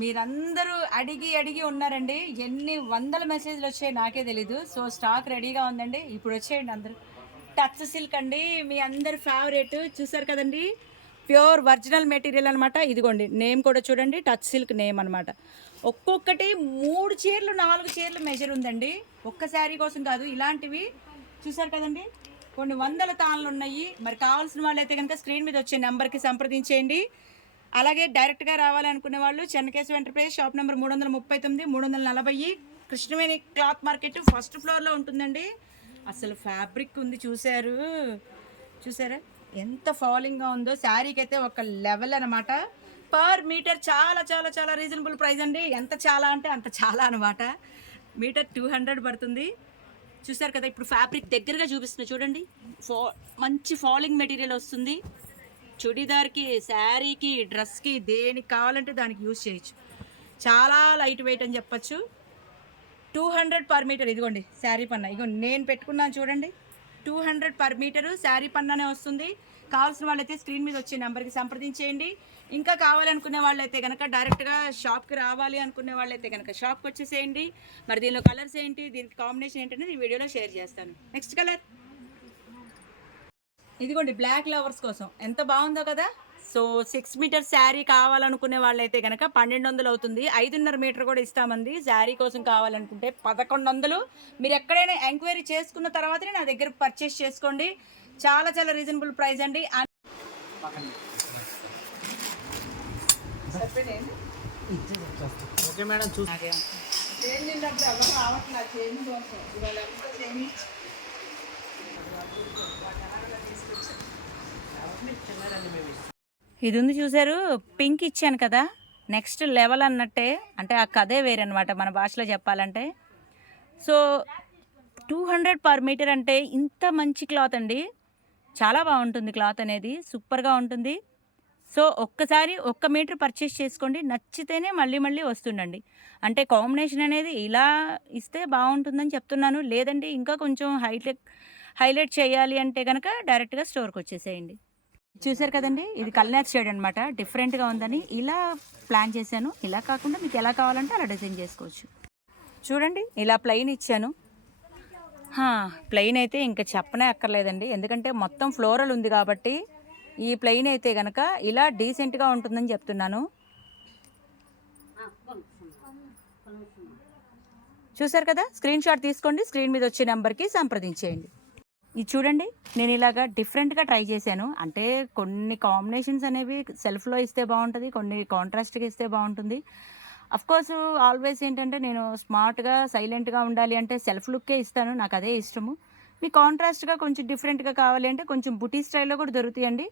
మీరందరూ అడిగి అడిగి ఉన్నారండి. ఎన్ని వందల మెసేజ్‌లు వచ్చాయో నాకే తెలీదు. సో, స్టాక్ రెడీగా ఉందండి. ఇప్పుడు వచ్చేయండి అందరూ. టచ్ సిల్క్ అండి. మీ అందరి ఫేవరెట్ చూసారు కదండీ! ప్యూర్ ఒరిజినల్ మెటీరియల్ అనమాట. ఇదిగోండి నేమ్ కూడా చూడండి. టచ్ సిల్క్ నేమ్ అనమాట. ఒక్కొక్కటి 3 చీరలు, 4 చీరలు మెజర్ ఉందండి. ఒక్క శారీ కోసం కాదు. ఇలాంటివి చూసారు కదండీ! కొన్ని వందల తాన్లున్నాయి. మరి కావాల్సిన వాళ్ళైతే గనుక స్క్రీన్ మీద వచ్చే నంబర్‌కి సంప్రదించేయండి. అలాగే డైరెక్ట్‌గా రావాలనుకునే వాళ్ళు Chennakesava enterprise shop number 339, 340 Krishnaveni cloth market first ఫ్లోర్‌లో ఉంటుందండి. అసలు ఫ్యాబ్రిక్ ఉంది చూసారు. చూసారా? ఎంత ఫాలింగ్‌గా ఉందో శారీకైతే ఒక లెవెల్ అనమాట. పర్ మీటర్ చాలా చాలా చాలా రీజనబుల్ ప్రైస్ అండి. ఎంత చాలా అంటే అంత చాలా అనమాట. మీటర్ 200 పడుతుంది. చూసారు కదా! ఇప్పుడు ఫ్యాబ్రిక్ దగ్గరగా చూపిస్తున్నా చూడండి. ఫా మంచి ఫాలింగ్ మెటీరియల్ వస్తుంది. చుడీదార్‌కి, శారీకి, డ్రెస్‌కి దేనికి కావాలంటే దానికి యూజ్ చేయొచ్చు. చాలా లైట్ వెయిట్ అని చెప్పొచ్చు. 200 పర్ మీటర్ ఇదిగోండి శారీ పన్నా. ఇగోండి నేను పెట్టుకున్నాను చూడండి. 200 పర్ మీటరు శారీ పన్నానే వస్తుంది. కావాల్సిన వాళ్ళైతే స్క్రీన్ మీద వచ్చే నెంబర్‌కి సంప్రదించేయండి. ఇంకా కావాలనుకునే వాళ్ళైతే గనక డైరెక్ట్‌గా షాప్‌కి రావాలి అనుకునే వాళ్ళైతే గనక షాప్‌కి వచ్చేసేయండి. మరి దీనిలో కలర్స్ ఏంటి, దీనికి కాంబినేషన్ ఏంటనేది ఈ వీడియోలో షేర్ చేస్తాను. నెక్స్ట్ కలర్ ఇదిగోండి బ్లాక్ లవర్స్ కోసం ఎంత బాగుందో కదా. సో 6 మీటర్ శారీ కావాలనుకునే వాళ్ళైతే కనుక 1200 అవుతుంది. 5.5 మీటర్ కూడా ఇస్తామండి. శారీ కోసం కావాలనుకుంటే 1100. మీరు ఎక్కడైనా ఎంక్వైరీ చేసుకున్న తర్వాతనే నా దగ్గర పర్చేస్ చేసుకోండి. చాలా చాలా రీజనబుల్ ప్రైస్ అండి. ఓకే మేడం చూసి ఇది ఉంది చూసారు, పింక్ ఇచ్చాను కదా. నెక్స్ట్ లెవెల్ అన్నట్టే, అంటే ఆ కథే వేరనమాట మన భాషలో చెప్పాలంటే. సో 200 పర్ మీటర్ అంటే ఇంత మంచి క్లాత్ అండి. చాలా బాగుంటుంది క్లాత్ అనేది, సూపర్గా ఉంటుంది. సో ఒక్కసారి 1 మీటర్ పర్చేస్ చేసుకోండి, నచ్చితేనే మళ్ళీ మళ్ళీ వస్తుండండి. అంటే కాంబినేషన్ అనేది ఇలా ఇస్తే బాగుంటుందని చెప్తున్నాను. లేదంటే ఇంకా కొంచెం హైలైట్ చేయాలి అంటే కనుక డైరెక్ట్గా స్టోర్కి వచ్చేసేయండి. చూసారు కదండి, ఇది కల్నేత్ షేడ్ అనమాట. డిఫరెంట్గా ఉందని ఇలా ప్లాన్ చేశాను. ఇలా కాకుండా మీకు ఎలా కావాలంటే అలా డిజైన్ చేసుకోవచ్చు. చూడండి ఇలా ప్లెయిన్ ఇచ్చాను. ప్లెయిన్ అయితే ఇంకా చెప్పనే అక్కర్లేదండి, ఎందుకంటే మొత్తం ఫ్లోరల్ ఉంది కాబట్టి. ఈ ప్లెయిన్ అయితే కనుక ఇలా డీసెంట్గా ఉంటుందని చెప్తున్నాను. చూసారు కదా, స్క్రీన్ షాట్ తీసుకోండి, స్క్రీన్ మీద వచ్చే నెంబర్కి సంప్రదించేయండి. ఇది చూడండి, నేను ఇలాగా డిఫరెంట్గా ట్రై చేశాను. అంటే కొన్ని కాంబినేషన్స్ అనేవి సెల్ఫ్లో ఇస్తే బాగుంటుంది, కొన్ని కాంట్రాస్ట్గా ఇస్తే బాగుంటుంది. అఫ్కోర్స్ ఆల్వేస్ ఏంటంటే నేను స్మార్ట్గా సైలెంట్గా ఉండాలి అంటే సెల్ఫ్ లుక్కే ఇస్తాను, నాకు అదే ఇష్టము. మీ కాంట్రాస్ట్గా కొంచెం డిఫరెంట్గా కావాలి అంటే కొంచెం బుటీ స్టైల్లో కూడా దొరుకుతాయండి.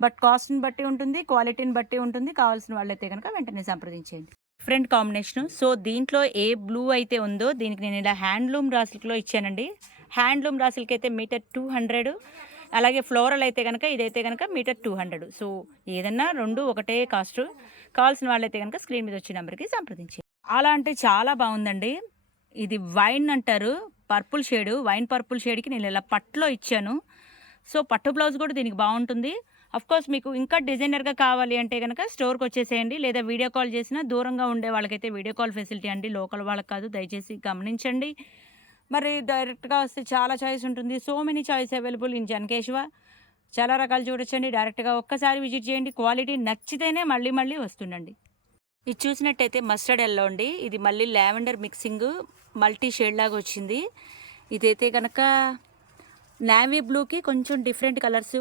బట్ కాస్ట్ని బట్టి ఉంటుంది, క్వాలిటీని బట్టి ఉంటుంది. కావాల్సిన వాళ్ళైతే కనుక వెంటనే సంప్రదించేయండి. Different combination. సో దీంట్లో ఏ బ్లూ అయితే ఉందో దీనికి నేను ఇలా హ్యాండ్లూమ్ రాసిల్క్లో ఇచ్చానండి. హ్యాండ్లూమ్ రాసిల్క్ అయితే మీటర్ 200. అలాగే ఫ్లోరల్ అయితే కనుక ఇదైతే కనుక మీటర్ 200. సో ఏదన్నా రెండు ఒకటే కాస్ట్. కావాల్సిన వాళ్ళైతే కనుక స్క్రీన్ మీద వచ్చే నెంబర్కి సంప్రదించి. అలా అంటే చాలా బాగుందండి. ఇది వైన్ అంటారు, పర్పుల్ షేడు. వైన్ పర్పుల్ షేడ్కి నేను ఇలా పట్టులో ఇచ్చాను. సో పట్టు బ్లౌజ్ కూడా దీనికి బాగుంటుంది. కోర్స్ మీకు ఇంకా డిజైనర్గా కావాలి అంటే కనుక స్టోర్కి వచ్చేసేయండి, లేదా వీడియో కాల్ చేసినా. దూరంగా ఉండే వాళ్ళకైతే వీడియో కాల్ ఫెసిలిటీ అండి, లోకల్ వాళ్ళకి కాదు, దయచేసి గమనించండి. మరి డైరెక్ట్గా వస్తే చాలా చాయిస్ ఉంటుంది. So many choice available in జనకేశ్వ. చాలా రకాలు చూడొచ్చండి. డైరెక్ట్గా ఒక్కసారి విజిట్ చేయండి, క్వాలిటీ నచ్చితేనే మళ్ళీ మళ్ళీ వస్తుండండి. ఇది చూసినట్టయితే మస్టర్డ్ ఎల్లో అండి. ఇది మళ్ళీ లావెండర్ మిక్సింగ్ మల్టీ షేడ్ లాగా వచ్చింది. ఇదైతే కనుక నేవీ బ్లూకి కొంచెం డిఫరెంట్ కలర్స్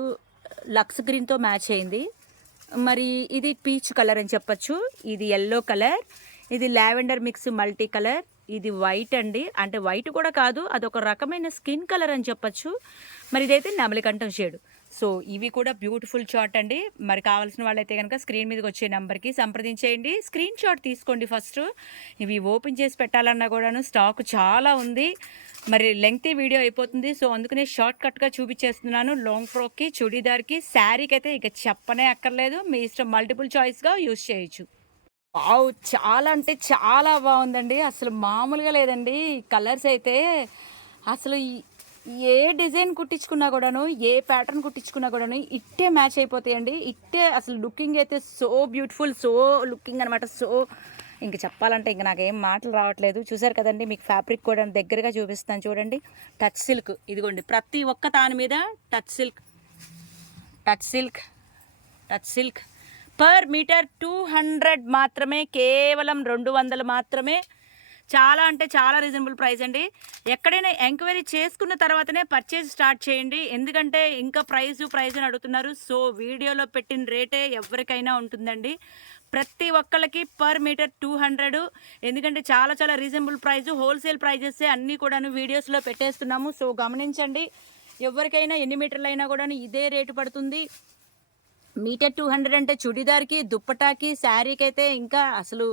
లక్స్ గ్రీన్తో మ్యాచ్ అయింది. మరి ఇది పీచ్ కలర్ అని చెప్పచ్చు. ఇది ఎల్లో కలర్, ఇది లావెండర్ మిక్స్ మల్టీ కలర్, ఇది వైట్ అండి. అంటే వైట్ కూడా కాదు, అదొక రకమైన స్కిన్ కలర్ అని చెప్పచ్చు. మరి ఇదైతే నెమలికంఠం షేడు. సో ఇవి కూడా బ్యూటిఫుల్ చార్ట్ అండి. మరి కావాల్సిన వాళ్ళైతే కనుక స్క్రీన్ మీదకి వచ్చే నెంబర్కి సంప్రదించేయండి. స్క్రీన్ షాట్ తీసుకోండి ఫస్ట్. ఇవి ఓపెన్ చేసి పెట్టాలన్నా కూడాను స్టాక్ చాలా ఉంది. మరి లెంగ్తీ వీడియో అయిపోతుంది. సో అందుకనే షార్ట్ కట్గా చూపించేస్తున్నాను. లాంగ్ ఫ్రాక్కి, చుడీదార్కి, శారీకి అయితే ఇక చెప్పనే అక్కర్లేదు. మీ ఇష్టం, మల్టిపుల్ చాయిస్గా యూజ్ చేయొచ్చు. వావ్, చాలా అంటే చాలా బాగుందండి. అసలు మామూలుగా లేదండి. కలర్స్ అయితే అసలు ఏ డిజైన్ కుట్టించుకున్నా కూడాను, ఏ ప్యాటర్న్ కుట్టించుకున్నా కూడాను ఇట్టే మ్యాచ్ అయిపోతాయండి. ఇట్టే అసలు లుకింగ్ అయితే సో బ్యూటిఫుల్, సో లుకింగ్ అనమాట. సో ఇంక చెప్పాలంటే ఇంక నాకేం మాటలు రావట్లేదు. చూసారు కదండి, మీకు ఫ్యాబ్రిక్ కూడా దగ్గరగా చూపిస్తాను చూడండి. టచ్ సిల్క్ ఇదిగోండి, ప్రతి ఒక్క దాని మీద touch silk, touch silk, touch silk. Per metre 200 మాత్రమే, కేవలం 200 మాత్రమే. చాలా అంటే చాలా రీజనబుల్ ప్రైస్ అండి. ఎక్కడైనా ఎంక్వైరీ చేసుకున్న తర్వాతనే పర్చేజ్ స్టార్ట్ చేయండి. ఎందుకంటే ఇంకా ప్రైజ్ అని అడుగుతున్నారు. సో వీడియోలో పెట్టిన రేటే ఎవరికైనా ఉంటుందండి. ప్రతి ఒక్కళ్ళకి పర్ మీటర్ 200. ఎందుకంటే చాలా చాలా రీజనబుల్ ప్రైస్, హోల్సేల్ ప్రైజెస్ అన్నీ కూడాను వీడియోస్లో పెట్టేస్తున్నాము. సో గమనించండి, ఎవరికైనా ఎన్ని మీటర్లైనా కూడా ఇదే రేటు పడుతుంది. మీటర్ 200 అంటే చుడిదార్కి, దుప్పటాకి, శారీకి అయితే ఇంకా అసలు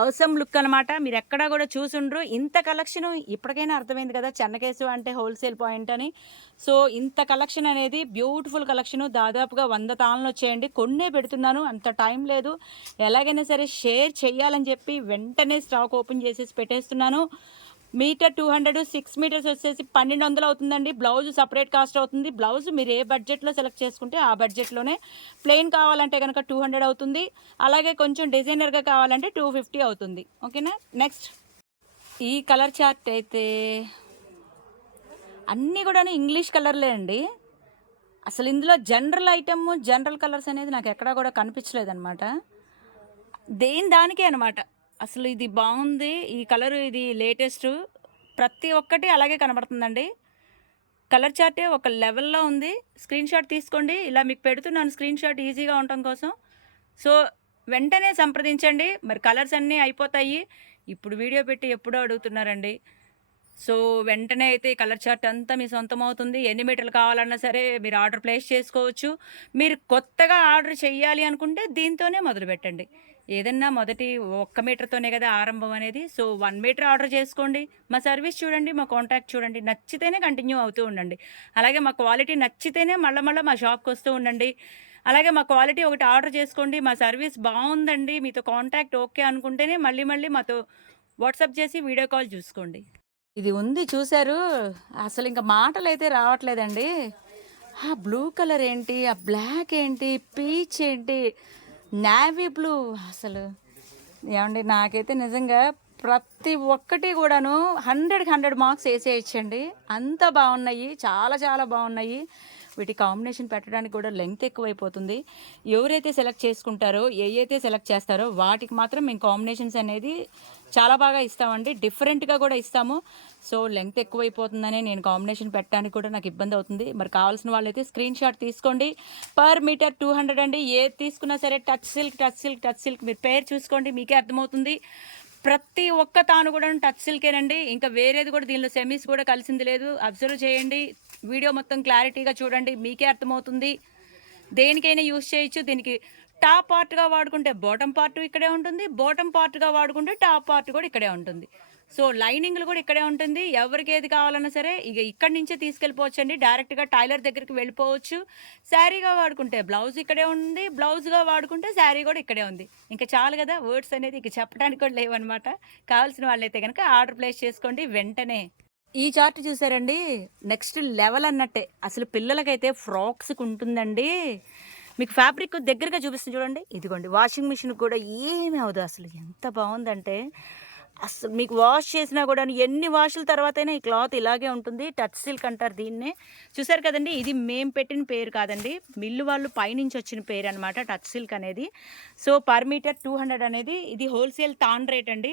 అవసరం లుక్ అనమాట. మీరు ఎక్కడా కూడా చూసుండ్రు. ఇంత కలెక్షన్ ఇప్పటికైనా అర్థమైంది కదా చెన్నకేశవ అంటే హోల్సేల్ పాయింట్ అని. సో ఇంత కలెక్షన్ అనేది బ్యూటిఫుల్ కలెక్షన్. దాదాపుగా 100 తాళ్ళు వచ్చేయండి. కొన్నే పెడుతున్నాను, అంత టైం లేదు. ఎలాగైనా సరే షేర్ చేయాలని చెప్పి వెంటనే స్టాక్ ఓపెన్ చేసేసి పెట్టేస్తున్నాను. మీటర్ 200, 6 మీటర్స్ వచ్చేసి 1200 అవుతుందండి. బ్లౌజ్ సపరేట్ కాస్ట్ అవుతుంది. బ్లౌజ్ మీరు ఏ బడ్జెట్లో సెలెక్ట్ చేసుకుంటే ఆ బడ్జెట్లోనే. ప్లెయిన్ కావాలంటే కనుక 200 అవుతుంది. అలాగే కొంచెం డిజైనర్గా కావాలంటే 250 అవుతుంది. ఓకేనా. నెక్స్ట్ ఈ కలర్ చార్ట్ అయితే అన్నీ కూడా ఇంగ్లీష్ కలర్లే అండి. అసలు ఇందులో జనరల్ ఐటమ్, జనరల్ కలర్స్ అనేది నాకు ఎక్కడా కూడా కనిపించలేదన్నమాట. దానికే అనమాట. అసలు ఇది బాగుంది, ఈ కలర్ ఇది లేటెస్ట్, ప్రతి ఒక్కటి అలాగే కనబడుతుందండి. కలర్ చార్టే ఒక లెవెల్లో ఉంది. స్క్రీన్ షాట్ తీసుకోండి, ఇలా మీకు పెడుతున్నాను స్క్రీన్ షాట్ ఈజీగా ఉండటం కోసం. సో వెంటనే సంప్రదించండి. మరి కలర్స్ అన్నీ అయిపోతాయి. ఇప్పుడు వీడియో పెట్టి ఎప్పుడో అడుగుతున్నారండి. సో వెంటనే అయితే ఈ కలర్ చార్ట్ అంతా మీ సొంతం అవుతుంది. ఎన్ని మీటర్లు కావాలన్నా సరే మీరు ఆర్డర్ ప్లేస్ చేసుకోవచ్చు. మీరు కొత్తగా ఆర్డర్ చేయాలి అనుకుంటే దీంతోనే మొదలు పెట్టండి. ఏదన్నా మొదటి 1 మీటర్తోనే కదా ఆరంభం అనేది. సో 1 మీటర్ ఆర్డర్ చేసుకోండి. మా సర్వీస్ చూడండి, మా కాంటాక్ట్ చూడండి, నచ్చితేనే కంటిన్యూ అవుతూ ఉండండి. అలాగే మా క్వాలిటీ నచ్చితేనే మళ్ళీ మా షాప్కి వస్తూ ఉండండి. అలాగే మా క్వాలిటీ ఒకటి ఆర్డర్ చేసుకోండి. మా సర్వీస్ బాగుందండి, మీతో కాంటాక్ట్ ఓకే అనుకుంటేనే మళ్ళీ మాతో వాట్సాప్ చేసి వీడియో కాల్ చూసుకోండి. ఇది ఉంది చూసారు, అసలు ఇంకా మాటలైతే రావట్లేదండి. ఆ బ్లూ కలర్ ఏంటి, ఆ బ్లాక్ ఏంటి, పీచ్ ఏంటి, నేవీ బ్లూ, అసలు ఏమండి నాకైతే నిజంగా ప్రతి ఒక్కటి కూడాను 100కి 100 మార్క్స్ వేసేయచ్చండి. అంత బాగున్నాయి, చాలా చాలా బాగున్నాయి. వీటి కాంబినేషన్ పెట్టడానికి కూడా లెంగ్త్ ఎక్కువైపోతుంది. ఎవరైతే సెలెక్ట్ చేసుకుంటారో, అయితే సెలెక్ట్ చేస్తారో వాటికి మాత్రం మేము కాంబినేషన్స్ అనేది చాలా బాగా ఇస్తామండి. డిఫరెంట్గా కూడా ఇస్తాము. సో లెంగ్త్ ఎక్కువైపోతుందని నేను కాంబినేషన్ పెట్టడానికి కూడా నాకు ఇబ్బంది అవుతుంది. మరి కావాల్సిన వాళ్ళైతే స్క్రీన్ షాట్ తీసుకోండి. పర్ మీటర్ 200 అండి. ఏది తీసుకున్నా సరే టచ్ సిల్క్ మీరు పేరు చూసుకోండి, మీకే అర్థమవుతుంది. ప్రతి ఒక్క తాను కూడా టచ్ సిల్కేనండి. ఇంకా వేరేది కూడా దీనిలో సెమీస్ కూడా కలిసింది లేదు. అబ్జర్వ్ చేయండి, వీడియో మొత్తం క్లారిటీగా చూడండి, మీకే అర్థమవుతుంది. దేనికైనా యూజ్ చేయొచ్చు. దీనికి టాప్ పార్ట్గా వాడుకుంటే బాటమ్ పార్ట్ ఇక్కడే ఉంటుంది, బాటమ్ పార్ట్గా వాడుకుంటే టాప్ పార్ట్ కూడా ఇక్కడే ఉంటుంది. సో లైనింగ్లు కూడా ఇక్కడే ఉంటుంది. ఎవరికి ఏది కావాలన్నా సరే ఇక ఇక్కడి నుంచే తీసుకెళ్ళిపోవచ్చండి. డైరెక్ట్గా టైలర్ దగ్గరికి వెళ్ళిపోవచ్చు. శారీగా వాడుకుంటే బ్లౌజ్ ఇక్కడే ఉంది, బ్లౌజ్గా వాడుకుంటే శారీ కూడా ఇక్కడే ఉంది. ఇంకా చాలు కదా, వర్డ్స్ అనేది ఇక చెప్పడానికి కూడా లేవన్నమాట. కావాల్సిన వాళ్ళైతే కనుక ఆర్డర్ ప్లేస్ చేసుకోండి వెంటనే. ఈ చార్ట్ చూసారండి, నెక్స్ట్ లెవెల్ అన్నట్టే. అసలు పిల్లలకైతే ఫ్రాక్స్కి ఉంటుందండి. మీకు ఫ్యాబ్రిక్ దగ్గరగా చూపిస్తుంది చూడండి. ఇదిగోండి, వాషింగ్ మిషన్ కూడా ఏమీ అవదు. అసలు ఎంత బాగుందంటే అసలు మీకు వాష్ చేసినా కూడా ఎన్ని వాషుల తర్వాతైనా ఈ క్లాత్ ఇలాగే ఉంటుంది. టచ్ సిల్క్ అంటారు దీన్నే. చూసారు కదండి, ఇది మేము పెట్టిన పేరు కాదండి, మిల్లు వాళ్ళు పైనుంచి వచ్చిన పేరు అనమాట టచ్ సిల్క్ అనేది. సో పర్ మీటర్ 200 అనేది ఇది హోల్సేల్ తాన్ రేట్ అండి.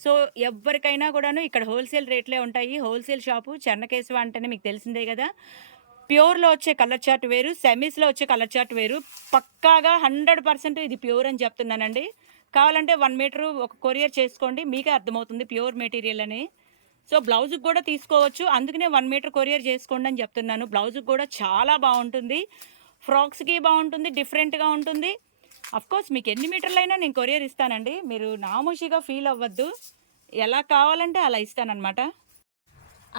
సో ఎవరికైనా కూడాను ఇక్కడ హోల్సేల్ రేట్లే ఉంటాయి. హోల్సేల్ షాపు చెన్నకేశవ అంటేనే మీకు తెలిసిందే కదా. ప్యూర్లో వచ్చే కలర్ చార్ట్ వేరు, సెమీస్లో వచ్చే కలర్ చార్ట్ వేరు. పక్కాగా 100% ఇది ప్యూర్ అని చెప్తున్నానండి. కావాలంటే 1 మీటరు ఒక కొరియర్ చేసుకోండి, మీకే అర్థమవుతుంది ప్యూర్ మెటీరియల్ అని. సో బ్లౌజ్కి కూడా తీసుకోవచ్చు, అందుకనే 1 మీటర్ కొరియర్ చేసుకోండి అని చెప్తున్నాను. బ్లౌజ్కి కూడా చాలా బాగుంటుంది, ఫ్రాక్స్కి బాగుంటుంది, డిఫరెంట్గా ఉంటుంది. అఫ్కోర్స్ మీకు ఎన్ని మీటర్లైనా నేను కొరియర్ ఇస్తానండి, మీరు నామోషిగా ఫీల్ అవ్వద్దు. ఎలా కావాలంటే అలా ఇస్తానన్నమాట.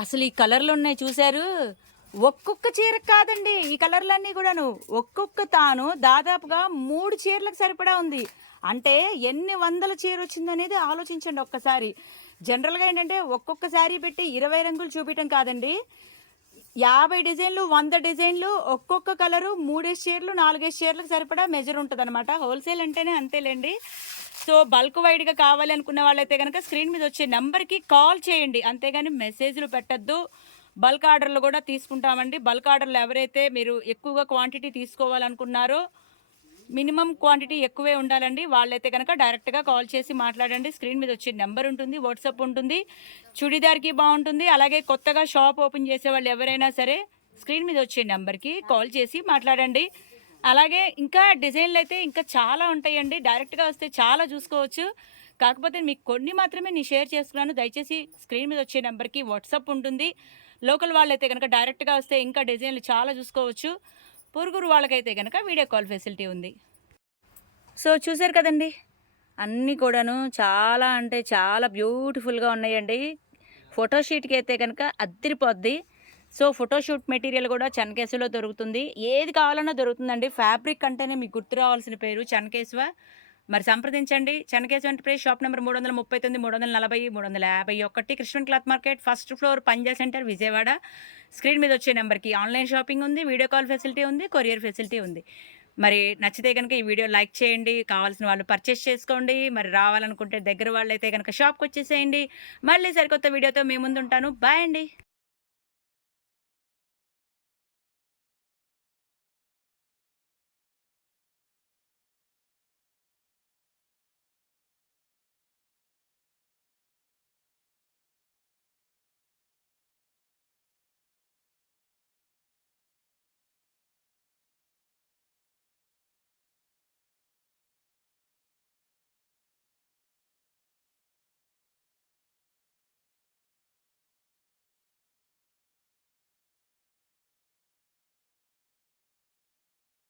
అసలు ఈ కలర్లు ఉన్నాయి చూశారు, ఒక్కొక్క చీర కాదండి ఈ కలర్లన్నీ కూడాను. ఒక్కొక్క తాను దాదాపుగా 3 చీరలకు సరిపడా ఉంది. అంటే ఎన్ని వందల చీర వచ్చిందనేది ఆలోచించండి ఒక్కసారి. జనరల్గా ఏంటంటే ఒక్కొక్క శారీ పెట్టి 20 రంగులు చూపించడం కాదండి, 50 డిజైన్లు, 100 డిజైన్లు, ఒక్కొక్క కలరు 3 చీరలు 4 చీరలకు సరిపడా మెజర్ ఉంటుంది అనమాట. హోల్సేల్ అంటేనే అంతేలేండి. సో బల్క్ వైడ్గా కావాలి అనుకున్న వాళ్ళైతే కనుక స్క్రీన్ మీద వచ్చే నెంబర్కి కాల్ చేయండి, అంతేగాని మెసేజ్లు పెట్టద్దు. బల్క్ ఆర్డర్లు కూడా తీసుకుంటామండి. బల్క్ ఆర్డర్లు ఎవరైతే మీరు ఎక్కువగా క్వాంటిటీ తీసుకోవాలనుకున్నారో, మినిమం క్వాంటిటీ ఎక్కువే ఉండాలండి, వాళ్ళైతే కనుక డైరెక్ట్గా కాల్ చేసి మాట్లాడండి. స్క్రీన్ మీద వచ్చే నెంబర్ ఉంటుంది, వాట్సాప్ ఉంటుంది. చుడిదార్కి బాగుంటుంది. అలాగే కొత్తగా షాప్ ఓపెన్ చేసే వాళ్ళు ఎవరైనా సరే స్క్రీన్ మీద వచ్చే నెంబర్కి కాల్ చేసి మాట్లాడండి. అలాగే ఇంకా డిజైన్లు అయితే ఇంకా చాలా ఉంటాయండి. డైరెక్ట్గా వస్తే చాలా చూసుకోవచ్చు. కాకపోతే మీకు కొన్ని మాత్రమే నేను షేర్ చేసుకున్నాను. దయచేసి స్క్రీన్ మీద వచ్చే నెంబర్కి వాట్సాప్ ఉంటుంది. లోకల్ వాళ్ళైతే కనుక డైరెక్ట్గా వస్తే ఇంకా డిజైన్లు చాలా చూసుకోవచ్చు. పొరుగురు వాళ్ళకైతే కనుక వీడియో కాల్ ఫెసిలిటీ ఉంది. సో చూసారు కదండి, అన్నీ కూడాను చాలా అంటే చాలా బ్యూటిఫుల్గా ఉన్నాయండి. ఫోటోషూట్కి అయితే కనుక అద్దిరిపోద్ది. సో ఫోటోషూట్ మెటీరియల్ కూడా చెన్నకేశవలో దొరుకుతుంది. ఏది కావాలన్నా దొరుకుతుందండి. ఫ్యాబ్రిక్ అంటేనే మీకు గుర్తు రావాల్సిన పేరు చెన్నకేశవ. మరి సంప్రదించండి. Chennakesava enterprise, shop number 339, 340, 351, Krishnan cloth market, first floor, Panja center, Vijayawada. Screen మీద వచ్చే నెంబర్కి ఆన్లైన్ షాపింగ్ ఉంది, వీడియో కాల్ ఫెసిలిటీ ఉంది, కొరియర్ ఫెసిలిటీ ఉంది. మరి నచ్చితే కనుక ఈ వీడియో లైక్ చేయండి. కావాల్సిన వాళ్ళు పర్చేస్ చేసుకోండి. మరి రావాలనుకుంటే దగ్గర వాళ్ళైతే కనుక షాప్కి వచ్చేసేయండి. మళ్ళీ సరికొత్త వీడియోతో మీ ముందు ఉంటాను. బాయ్ అండి.